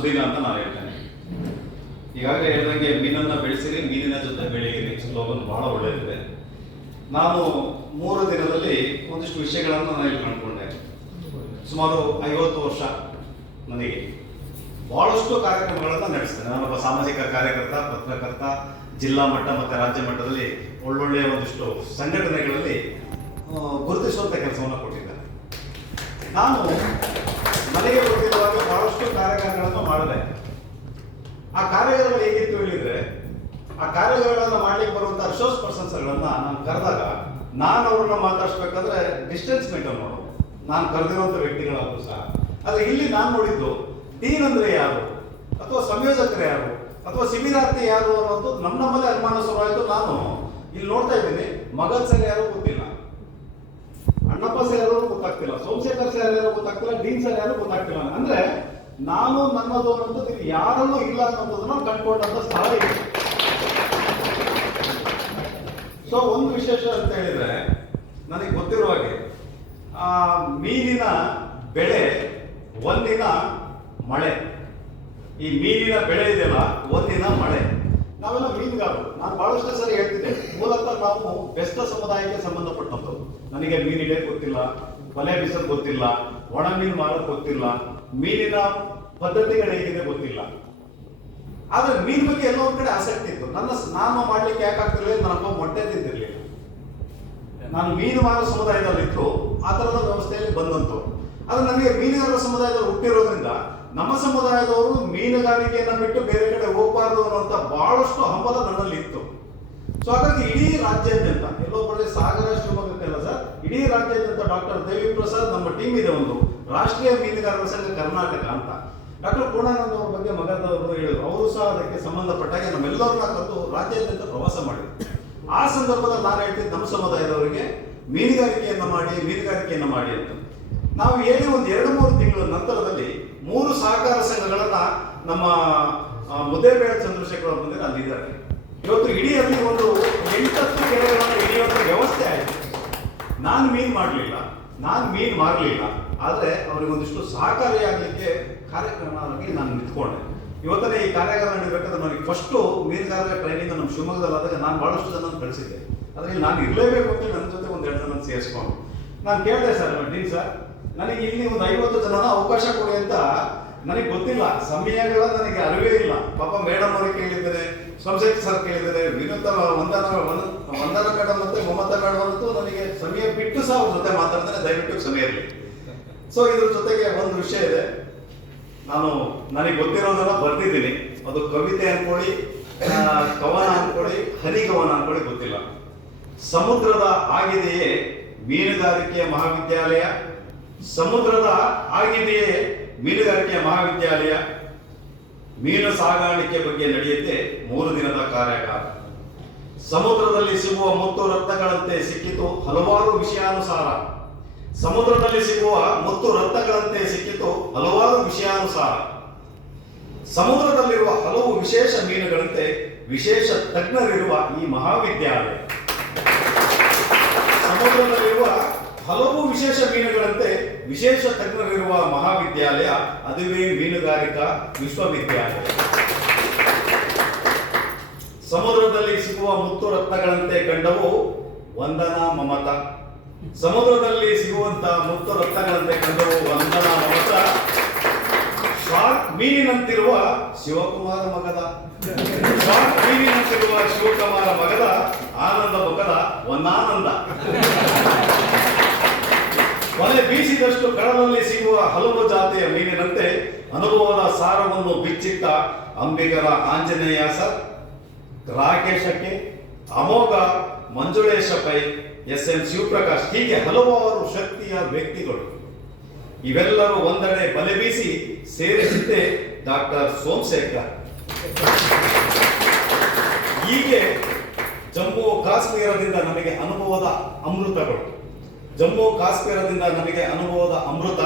ಸುದಿನ ಅಂತ ನಾನು ಹೇಳ್ತೇನೆ. ಈಗಾಗಲೇ ಹೇಳಿದಂಗೆ ಮೀನನ್ನು ಬೆಳೆಸಿರಿ, ಮೀನಿನ ಜೊತೆ ಬೆಳೆಯಿರಿ ಸ್ಲೋಗನ್ ಬಹಳ ಒಳ್ಳೆಯದಿದೆ. ನಾನು 3 ದಿನದಲ್ಲಿ ಒಂದಿಷ್ಟು ವಿಷಯಗಳನ್ನು ನಾನು ಇಲ್ಲಿ ಕಂಡುಕೊಂಡೆ. ಸುಮಾರು 50 ವರ್ಷ ನನಗೆ ಬಹಳಷ್ಟು ಕಾರ್ಯಕ್ರಮಗಳನ್ನು ನಡೆಸ್ತೇನೆ. ನಾನೊಬ್ಬ ಸಾಮಾಜಿಕ ಕಾರ್ಯಕರ್ತ, ಪತ್ರಕರ್ತ, ಜಿಲ್ಲಾ ಮಟ್ಟ ಮತ್ತು ರಾಜ್ಯ ಮಟ್ಟದಲ್ಲಿ ಒಳ್ಳೊಳ್ಳೆಯ ಒಂದಿಷ್ಟು ಸಂಘಟನೆಗಳಲ್ಲಿ ಗುರುತಿಸುವಂಥ ಕೆಲಸವನ್ನು ಕೊಟ್ಟಿದ್ದಾರೆ. ನಾನು ನನಗೆ ಗೊತ್ತಿರುವಾಗ ಬಹಳಷ್ಟು ಕಾರ್ಯಕ್ರಮಗಳನ್ನು ಮಾಡಿದೆ. ಆ ಕಾರ್ಯಗಳು ಹೇಗಿತ್ತು ಹೇಳಿದ್ರೆ, ಆ ಕಾರ್ಯಗಳನ್ನು ಮಾಡ್ಲಿಕ್ಕೆ ಬರುವಂಥ ರಿಸೋರ್ಸ್ ಪರ್ಸನ್ಸ್ಗಳನ್ನ ನಾನು ಕರೆದಾಗ ನಾನು ಅವ್ರನ್ನ ಮಾತಾಡಿಸ್ಬೇಕಾದ್ರೆ ಡಿಸ್ಟೆನ್ಸ್ ಮೇಂಟೈನ್ ಮಾಡೋದು, ನಾನು ಕರೆದಿರುವಂಥ ವ್ಯಕ್ತಿಗಳಾದ್ರು ಸಹ. ಆದರೆ ಇಲ್ಲಿ ನಾನು ನೋಡಿದ್ದು ಡೀನ್ ಅಂದರೆ ಯಾರು, ಅಥವಾ ಸಂಯೋಜಕರು ಯಾರು, ಅಥವಾ ಶಿಬಿರಾರ್ಥಿ ಯಾರು ಅನ್ನೋದು ನಮ್ಮಲ್ಲೇ ಅನುಮಾನ ಶುರುವಾಯಿತು. ನಾನು ಇಲ್ಲಿ ನೋಡ್ತಾ ಇದ್ದೀನಿ, ಮಗನ್ ಸರ್ ಯಾರು ಗೊತ್ತಿಲ್ಲ, ಅಣ್ಣಪ್ಪ ಸರ್ ಯಾರು ಗೊತ್ತಾಗ್ತಿಲ್ಲ, ಸೋಮಶೇಖರ್ ಸರ್ ಯಾರು ಗೊತ್ತಾಗ್ತಿಲ್ಲ, ಡೀನ್ ಸರ್ ಯಾರು ಗೊತ್ತಾಗ್ತಿಲ್ಲ. ಅಂದ್ರೆ ನಾನು ನನ್ನದು ಅನ್ನೋದು ಇಲ್ಲಿ ಯಾರಲ್ಲೂ ಇಲ್ಲ ಅನ್ನೋದನ್ನ ಕಂಡುಕೊಂಡಂತ ಸ್ಥಳ ಇದೆ. ಸೊ ಒಂದು ವಿಶೇಷ ಅಂತ ಹೇಳಿದ್ರೆ, ನನಗೆ ಗೊತ್ತಿರುವ ಹಾಗೆ ಮೀನಿನ ಬೆಳೆ ಒಂದಿನ ಮಳೆ. ಈ ಮೀನಿನ ಬೆಳೆ ಇದೆಯಲ್ಲ, ಒಂದಿನ ಮಳೆ. ನಾವೆಲ್ಲ ಮೀನುಗಾರರು. ನಾನು ಬಹಳಷ್ಟು ಸರಿ ಹೇಳ್ತಿದ್ದೆ, ಮೂಲತಃ ನಾವು ಬೆಸ್ತ ಸಮುದಾಯಕ್ಕೆ ಸಂಬಂಧಪಟ್ಟಂಥದ್ದು. ನನಗೆ ಮೀನಿಗೆ ಗೊತ್ತಿಲ್ಲ, ಬಲೆ ಬೀಸೋದು ಗೊತ್ತಿಲ್ಲ, ಒಣ ಮೀನು ಮಾರೋದು ಗೊತ್ತಿಲ್ಲ, ಮೀನಿನ ಪದ್ಧತಿಗಳು ಹೇಗಿದೆ ಗೊತ್ತಿಲ್ಲ. ಆದ್ರೆ ಮೀನ್ ಬಗ್ಗೆ ಎಲ್ಲೋ ಒಂದ್ ಕಡೆ ಆಸಕ್ತಿ ಇತ್ತು. ನಾನು ಮಾಡ್ಲಿಕ್ಕೆ ಯಾಕಾಗ್ತಿರ್ಲಿಲ್ಲ, ನನ್ನಪ್ಪ ಮೊಟ್ಟೆ ತಿಂತಿರ್ಲಿಲ್ಲ. ನಾನು ಮೀನು ಮಾರೋ ಸಮುದಾಯದಲ್ಲಿತ್ತು, ಆ ತರದ ವ್ಯವಸ್ಥೆಯಲ್ಲಿ ಬಂದಂತು. ಆದ್ರೆ ನನಗೆ ಮೀನುಗಾರರ ಸಮುದಾಯದಲ್ಲಿ ಹುಟ್ಟಿರೋದ್ರಿಂದ ನಮ್ಮ ಸಮುದಾಯದವರು ಮೀನುಗಾರಿಕೆಯನ್ನ ಬಿಟ್ಟು ಬೇರೆ ಕಡೆ ಹೋಗಬಾರ್ದು ಅನ್ನುವಂಥ ಬಹಳಷ್ಟು ಹಂಬಲ ನನ್ನಲ್ಲಿ ಇತ್ತು. ಸೊ ಹಾಗಾಗಿ ಇಡೀ ರಾಜ್ಯಾದ್ಯಂತ, ಎಲ್ಲೋ ಬಳ್ಳಿ ಸಾಗರ ಶಿವಮೊಗ್ಗಕ್ಕೆಲ್ಲ ಸರ್, ಇಡೀ ರಾಜ್ಯಾದ್ಯಂತ ಡಾಕ್ಟರ್ ದೇವಿ ಪ್ರಸಾದ್, ನಮ್ಮ ಟೀಮ್ ಇದೆ ಒಂದು, ರಾಷ್ಟ್ರೀಯ ಮೀನುಗಾರರ ಸಂಘ ಕರ್ನಾಟಕ ಅಂತ. ಡಾಕ್ಟರ್ ಪೂರ್ಣಾನಂದ ಅವ್ರ ಬಗ್ಗೆ ಮಗದವರು ಹೇಳಿದ್ರು. ಅವರು ಸಹ ಅದಕ್ಕೆ ಸಂಬಂಧಪಟ್ಟಾಗ ನಮ್ಮೆಲ್ಲರನ್ನ ಕರೆದು ರಾಜ್ಯಾದ್ಯಂತ ಪ್ರವಾಸ ಮಾಡಿದ್ರು. ಆ ಸಂದರ್ಭದಲ್ಲಿ ನಾನು ಹೇಳ್ತಿದ್ದೆ, ನಮ್ಮ ಸಮುದಾಯದವರಿಗೆ ಮೀನುಗಾರಿಕೆಯನ್ನು ಮಾಡಿ ಅಂತ. ನಾವು ಹೇಳಿ ಒಂದು 2-3 ತಿಂಗಳ ನಂತರದಲ್ಲಿ 3 ಸಹಕಾರ ಸಂಘಗಳನ್ನ ನಮ್ಮ ಮುದ್ದೇಬೇಡ ಚಂದ್ರಶೇಖರ್ ಅವ್ರ ಮುಂದೆ ಅಲ್ಲಿದ್ದಾರೆ. ಇವತ್ತು ಇಡೀ ಅಲ್ಲಿ ಒಂದು 8-10 ಕೆರೆಗಳನ್ನು ಹಿಡಿಯುವಂಥ ವ್ಯವಸ್ಥೆ ಆಯಿತು. ನಾನು ಮೀನು ಮಾರಲಿಲ್ಲ, ಆದರೆ ಅವರಿಗೆ ಒಂದಿಷ್ಟು ಸಹಕಾರಿಯಾಗಲಿಕ್ಕೆ ಕಾರ್ಯಕ್ರಮವಾಗಿ ನಾನು ನಿಂತ್ಕೊಂಡೆ. ಇವತ್ತನೇ ಈ ಕಾರ್ಯಾಗಾರ ನಡೀಬೇಕಾದ್ರೆ ನನಗೆ ಫಸ್ಟು ಮೀನುಗಾರರ ಟ್ರೈನಿಂಗ್ ನಮ್ಮ ಶಿವಮೊಗ್ಗದಲ್ಲಿ ಆದಾಗ ನಾನು ಬಹಳಷ್ಟು ಜನ ಕಳಿಸಿದ್ದೆ. ಅದರಲ್ಲಿ ನಾನು ಇರಲೇಬೇಕು ಅಂತ ನನ್ನ ಜೊತೆ ಒಂದು 2 ಜನ ಸೇರಿಸ್ಕೊಂಡು ನಾನು ಕೇಳಿದೆ, ಸರ್ ಡೀನ್ ಸರ್, ನನಗೆ ಇಲ್ಲಿ ಒಂದು 50 ಜನನ ಅವಕಾಶ ಕೊಡಿ ಅಂತ. ನನಗೆ ಗೊತ್ತಿಲ್ಲ, ಸಮಯಗಳ ನನಗೆ ಅರಿವೇ ಇಲ್ಲ. ಪಾಪ ಮೇಡಮ್ ಅವ್ರಿಗೆ ಕೇಳಿದ್ದೇನೆ, ಸೋಮಶೇಖರ್ ಸರ್ ಕೇಳಿದ್ದೇನೆ, ವಂದನಾ ಮೇಡಮ್ ಮತ್ತೆ ಮಮತಾ ಮೇಡಮ್ ಅಂತೂ ನನಗೆ ಸಮಯ ಬಿಟ್ಟು ಸಹ ಅವ್ರ ಜೊತೆ ಮಾತಾಡ್ತಾನೆ, ದಯವಿಟ್ಟು ಸಮಯ ಇರಲಿ. ಸೊ ಇದ್ರ ಜೊತೆಗೆ ಒಂದು ವಿಷಯ ಇದೆ, ನನಗೆ ಗೊತ್ತಿರೋದನ್ನ ಬರ್ತಿದ್ದೀನಿ. ಅದು ಕವಿತೆ ಅನ್ಕೊಳ್ಳಿ, ಕವನ ಅನ್ಕೊಳ್ಳಿ, ಹನಿಕವನ ಅನ್ಕೊಳ್ಳಿ, ಗೊತ್ತಿಲ್ಲ. ಸಮುದ್ರದ ಆಗಿದೆಯೇ ಮೀನುಗಾರಿಕೆಯ ಮಹಾವಿದ್ಯಾಲಯ, ಸಮುದ್ರದ ಆಗಿದೆಯೇ ಮೀನುಗಾರಿಕೆಯ ಮಹಾವಿದ್ಯಾಲಯ, ಮೀನು ಸಾಗಾಣಿಕೆ ಬಗ್ಗೆ ನಡೆಯುತ್ತೆ 3 ದಿನದ ಕಾರ್ಯಾಗಾರ. ಸಮುದ್ರದಲ್ಲಿ ಸಿಗುವ ಮುತ್ತು ರತ್ನಗಳಂತೆ ಸಿಕ್ಕಿತು ಹಲವಾರು ವಿಷಯಾನುಸಾರ. ಸಮುದ್ರದಲ್ಲಿ ಸಿಗುವ ಮುತ್ತು ರತ್ನಗಳಂತೆ ಸಿಕ್ಕಿತು ಹಲವಾರು ವಿಷಯಾನುಸಾರ. ಸಮುದ್ರದಲ್ಲಿರುವ ಹಲವು ವಿಶೇಷ ಮೀನುಗಳಂತೆ ವಿಶೇಷ ತಜ್ಞರಿರುವ ಈ ಮಹಾವಿದ್ಯಾಲಯ. ಸಮುದ್ರದಲ್ಲಿರುವ ಹಲವು ವಿಶೇಷ ಮೀನುಗಳಂತೆ ವಿಶೇಷ ತಜ್ಞರಿರುವ ಮಹಾವಿದ್ಯಾಲಯ, ಅದುವೇ ಮೀನುಗಾರಿಕಾ ವಿಶ್ವವಿದ್ಯಾಲಯ. ಸಮುದ್ರದಲ್ಲಿ ಸಿಗುವ ಮುತ್ತು ರತ್ನಗಳಂತೆ ಕಂಡವು ವಂದನಾ ಮಮತಾ. ಸಮುದ್ರದಲ್ಲಿ ಸಿಗುವಂತ ಮುತ್ತು ರತ್ನಗಳಂತೆ ಕಂಡವು ವಂದನಾ ಮಮತಾ. ಶಾರ್ಕ್ ಮೀನಿನಂತಿರುವ ಶಿವಕುಮಾರ ಮಗದ, ಆನಂದ ಮುಖದ ವನ್ನಾನಂದ. ಒಲೆ ಬೀಸಿದಷ್ಟು ಕಡಲಲ್ಲಿ ಸಿಗುವ ಹಲವು ಜಾತಿಯ ಮೀನಿನಂತೆ ಅನುಭವದ ಸಾರವನ್ನು ಬಿಚ್ಚಿಟ್ಟ ಅಂಬಿಗರ ಆಂಜನೇಯ ಸರ್, ರಾಕೇಶಕ್ಕೆ ಅಮೋಘ ಮಂಜುಳೇಶ ಪೈ, ಎಸ್.ಎನ್. ಶಿವಪ್ರಕಾಶ್, ಹೀಗೆ ಹಲವಾರು ಶಕ್ತಿಯ ವ್ಯಕ್ತಿಗಳು. ಇವೆಲ್ಲರೂ ಒಂದೆಡೆ ಬಲೆ ಬೀಸಿ ಸೇರಿಸಿದ್ದೆ ಡಾಕ್ಟರ್ ಸೋಮಶೇಖರ್. ಹೀಗೆ ಜಮ್ಮು ಕಾಶ್ಮೀರದಿಂದ ನಮಗೆ ಅನುಭವದ ಅಮೃತಗಳು, ಜಮ್ಮು ಕಾಶ್ಮೀರದಿಂದ ನಮಗೆ ಅನುಭವದ ಅಮೃತ,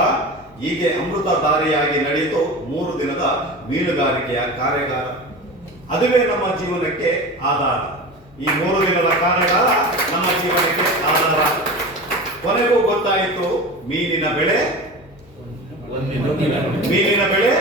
ಹೀಗೆ ಅಮೃತ ದಾರಿಯಾಗಿ ನಡೆಯಿತು 3 ದಿನದ ಮೀನುಗಾರಿಕೆಯ ಕಾರ್ಯಾಗಾರ. ಅದುವೇ ನಮ್ಮ ಜೀವನಕ್ಕೆ ಆಧಾರ. ಈ 3 ದಿನದ ಕಾರ್ಯಾಗಾರ ನಮ್ಮ ಜೀವನಕ್ಕೆ ಆಧಾರ. ಕೊನೆಗೂ ಗೊತ್ತಾಯಿತು, ಮೀನಿನ ಬೆಳೆ ಮೀನಿನ ಬೆಳೆ